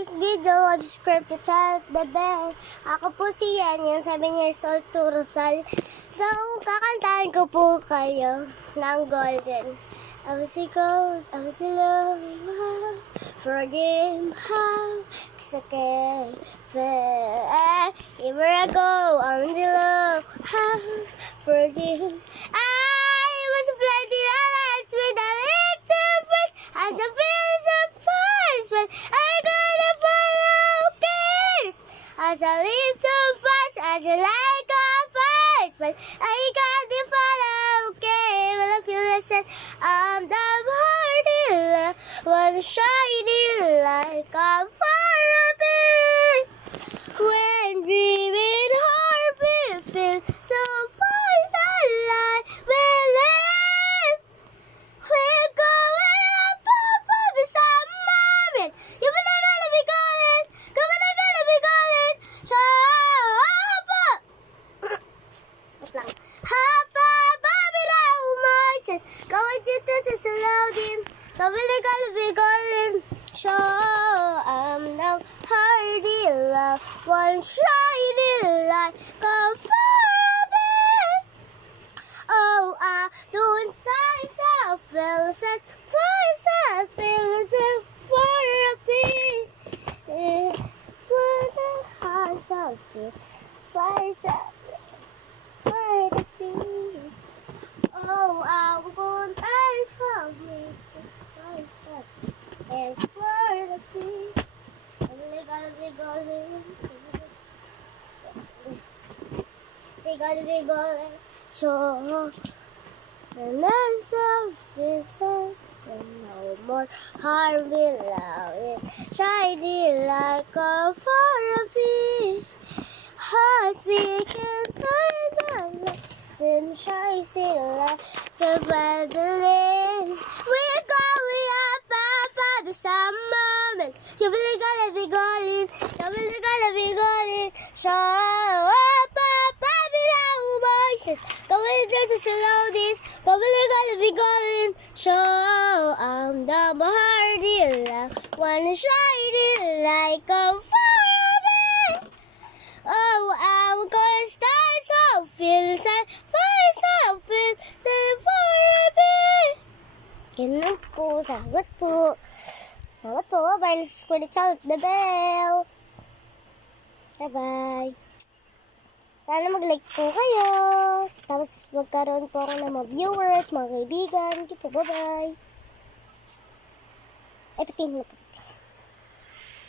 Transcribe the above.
this video, subscribe to Child the Bell. Ako po si Yan, yung 7 years old to Rosal. So, kakantahan ko po kayo ng Golden. I was a ghost, I was in love, forgive how, cause I can't fair. Ever I go, I'm in love, forgive. I was flooding our lives with a little first, as a feelings of first, when I got a follow kiss, as a little fast, as a like a first, when I got the follow kiss, when I feel listen, I'm the heart, one shining like a fire, when dreaming heartbeat feels so far alive, we live, we're going up beside moment. You really gotta be calling, you really gotta be calling, so up. Wait lang. Hop up, it out, my sense. Go with you to the loading. You really gotta be calling, so I'm now hardy love, one shining light, go far away. Oh, I don't myself, feel set, myself, feel set for a bit. For the heart of it, myself, for the beat. Oh, I want myself, myself, and for the beat. I really gotta be golden. They gotta be golden. So, and there's a vision, and no more harm below it. Shining like a fire, hearts beacon, turn the lights and shining like a violin. We're going up the summer moment. You really gotta be golden, you really gotta be golden. So, up, below voices. Go with just a loading, but really gotta be golden. So, I'm the hardy love, one shining like a fire. Oh, I'm gonna start so feel sad, myself feel sad for a bit. Ganun po, salamat po. Salamat po, bye. Let's go to Child the Bell. Bye-bye. Sana mag-like po kayo. Tapos magkaroon po ako ng mga viewers, mga kaibigan. Thank you po, bye-bye. Ay, patingin na po.